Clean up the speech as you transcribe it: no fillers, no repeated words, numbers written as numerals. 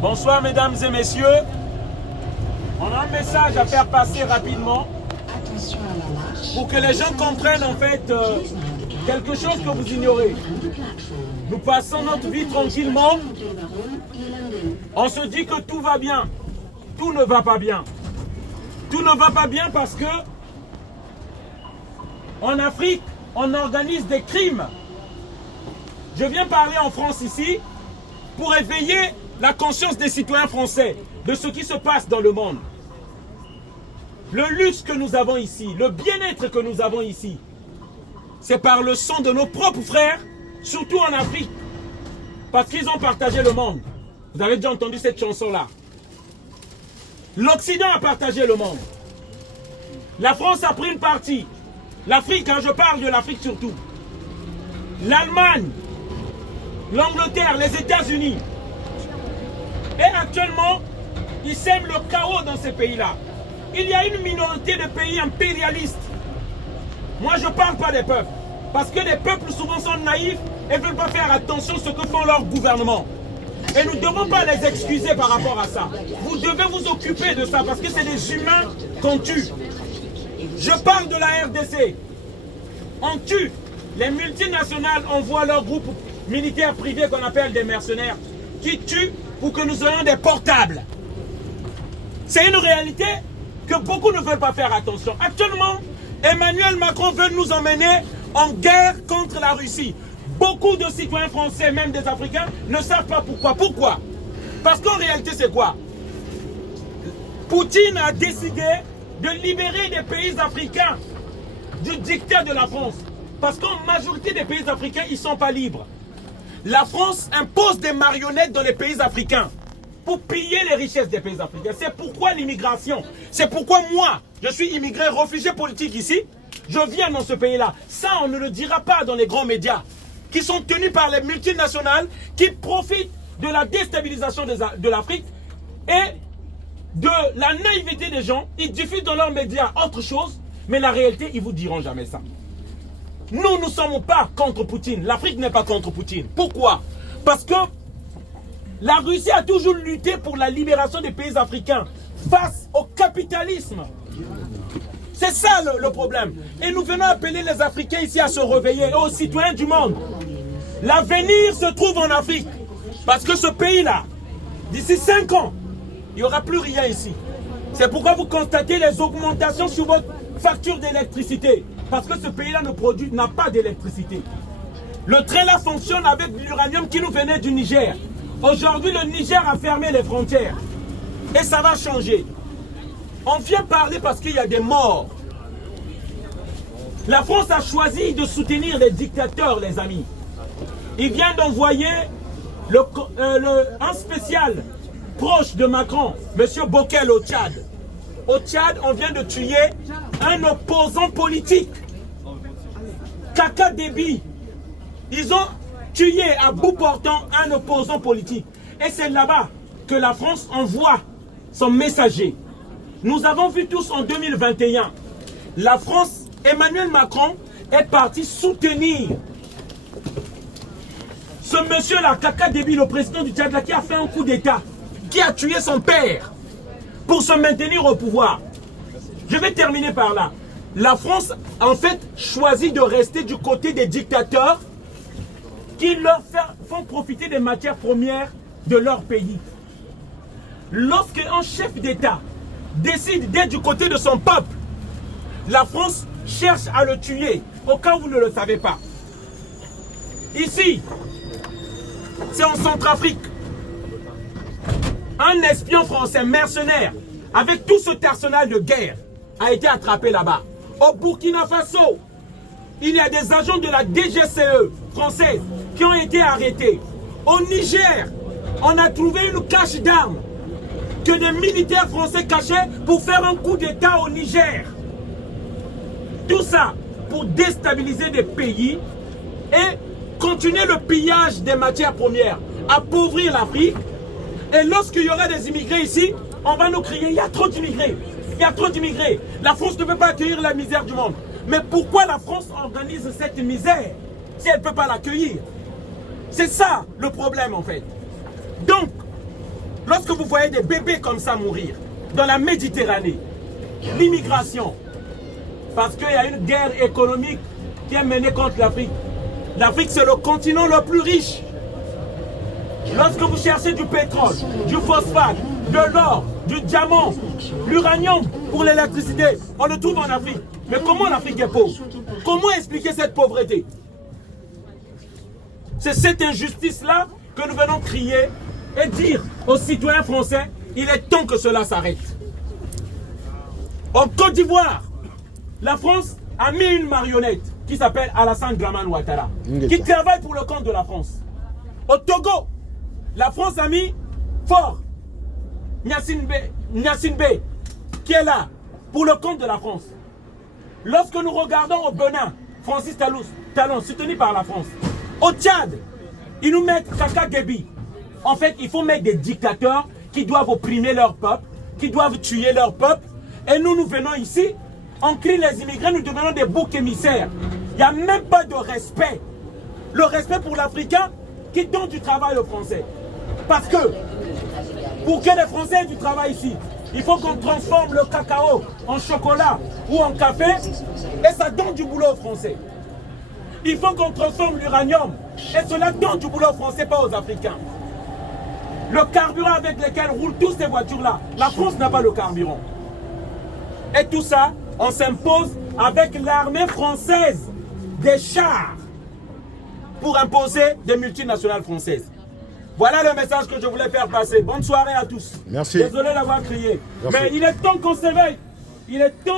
Bonsoir mesdames et messieurs. On a un message à faire passer rapidement pour que les gens comprennent en fait quelque chose que vous ignorez. Nous passons notre vie tranquillement. On se dit que tout va bien. Tout ne va pas bien. Tout ne va pas bien parce que en Afrique, on organise des crimes. Je viens parler en France ici pour éveiller la conscience des citoyens français de ce qui se passe dans le monde. Le luxe que nous avons ici, le bien-être que nous avons ici, c'est par le sang de nos propres frères, surtout en Afrique, parce qu'ils ont partagé le monde. Vous avez déjà entendu cette chanson-là. L'Occident a partagé le monde. La France a pris une partie. L'Afrique, je parle de l'Afrique surtout. L'Allemagne, l'Angleterre, les États-Unis. Et actuellement, ils sèment le chaos dans ces pays-là. Il y a une minorité de pays impérialistes. Moi, je ne parle pas des peuples. Parce que les peuples souvent sont naïfs et ne veulent pas faire attention à ce que font leurs gouvernements. Et nous ne devons pas les excuser par rapport à ça. Vous devez vous occuper de ça parce que c'est des humains qu'on tue. Je parle de la RDC. On tue. Les multinationales envoient leurs groupes militaires privés qu'on appelle des mercenaires qui tuent pour que nous ayons des portables. C'est une réalité que beaucoup ne veulent pas faire attention. Actuellement, Emmanuel Macron veut nous emmener en guerre contre la Russie. Beaucoup de citoyens français, même des Africains, ne savent pas pourquoi. Pourquoi? Parce qu'en réalité, c'est quoi? Poutine a décidé de libérer des pays africains du dictat de la France. Parce qu'en majorité des pays africains, ils ne sont pas libres. La France impose des marionnettes dans les pays africains pour piller les richesses des pays africains. C'est pourquoi l'immigration. C'est pourquoi moi, je suis immigré, réfugié politique ici. Je viens dans ce pays-là. Ça, on ne le dira pas dans les grands médias qui sont tenus par les multinationales qui profitent de la déstabilisation de l'Afrique et de la naïveté des gens. Ils diffusent dans leurs médias autre chose, mais la réalité, ils ne vous diront jamais ça. Nous ne sommes pas contre Poutine. L'Afrique n'est pas contre Poutine. Pourquoi? Parce que la Russie a toujours lutté pour la libération des pays africains face au capitalisme. C'est ça le problème. Et nous venons appeler les Africains ici à se réveiller, et aux citoyens du monde. L'avenir se trouve en Afrique. Parce que ce pays-là, d'ici 5 ans, il n'y aura plus rien ici. C'est pourquoi vous constatez les augmentations sur votre facture d'électricité. Parce que ce pays-là n'a pas d'électricité. Le train-là fonctionne avec l'uranium qui nous venait du Niger. Aujourd'hui, le Niger a fermé les frontières. Et ça va changer. On vient parler parce qu'il y a des morts. La France a choisi de soutenir les dictateurs, les amis. Il vient d'envoyer un spécial proche de Macron, M. Bokel au Tchad. Au Tchad, on vient de tuer un opposant politique. Kaka Déby. Ils ont tué à bout portant un opposant politique. Et c'est là-bas que la France envoie son messager. Nous avons vu tous en 2021, la France, Emmanuel Macron, est parti soutenir ce monsieur-là, Kaka Déby, le président du Tchad, qui a fait un coup d'État, qui a tué son père pour se maintenir au pouvoir. Je vais terminer par là. La France, en fait, choisit de rester du côté des dictateurs qui leur font profiter des matières premières de leur pays. Lorsque un chef d'État décide d'être du côté de son peuple, la France cherche à le tuer, au cas où vous ne le savez pas. Ici, c'est en Centrafrique. Un espion français mercenaire, avec tout ce arsenal de guerre, a été attrapé là-bas. Au Burkina Faso, il y a des agents de la DGCE française qui ont été arrêtés. Au Niger, on a trouvé une cache d'armes que des militaires français cachaient pour faire un coup d'État au Niger. Tout ça pour déstabiliser des pays et continuer le pillage des matières premières, appauvrir l'Afrique. Et lorsqu'il y aura des immigrés ici, on va nous crier, il y a trop d'immigrés. Il y a trop d'immigrés. La France ne peut pas accueillir la misère du monde. Mais pourquoi la France organise cette misère si elle ne peut pas l'accueillir? C'est ça le problème en fait. Donc, Lorsque vous voyez des bébés comme ça mourir dans la Méditerranée, l'immigration, parce qu'il y a une guerre économique qui est menée contre l'Afrique. L'Afrique, c'est le continent le plus riche. Lorsque vous cherchez du pétrole, du phosphate, de l'or, du diamant, l'uranium pour l'électricité, on le trouve en Afrique. Mais comment l'Afrique est pauvre? Comment expliquer cette pauvreté? C'est cette injustice-là que nous venons crier et dire aux citoyens français, il est temps que cela s'arrête. En Côte d'Ivoire, la France a mis une marionnette qui s'appelle Alassane Dramane Ouattara, qui travaille pour le compte de la France. Au Togo, la France a mis Fort Gnassingbé, qui est là, pour le compte de la France. Lorsque nous regardons au Bénin, Francis Talon, soutenu par la France. Au Tchad, ils nous mettent Kaka Gebi. En fait, il faut mettre des dictateurs qui doivent opprimer leur peuple, qui doivent tuer leur peuple. Et nous venons ici, on crie les immigrés, nous devenons des boucs émissaires. Il n'y a même pas de respect. Le respect pour l'Africain qui donne du travail aux Français. Parce que, pour que les Français aient du travail ici, il faut qu'on transforme le cacao en chocolat ou en café et ça donne du boulot aux Français. Il faut qu'on transforme l'uranium et cela donne du boulot aux Français, pas aux Africains. Le carburant avec lequel roulent toutes ces voitures-là, la France n'a pas le carburant. Et tout ça, on s'impose avec l'armée française, des chars, pour imposer des multinationales françaises. Voilà le message que je voulais faire passer. Bonne soirée à tous. Merci. Désolé d'avoir crié. Merci. Mais il est temps qu'on s'éveille. Il est temps.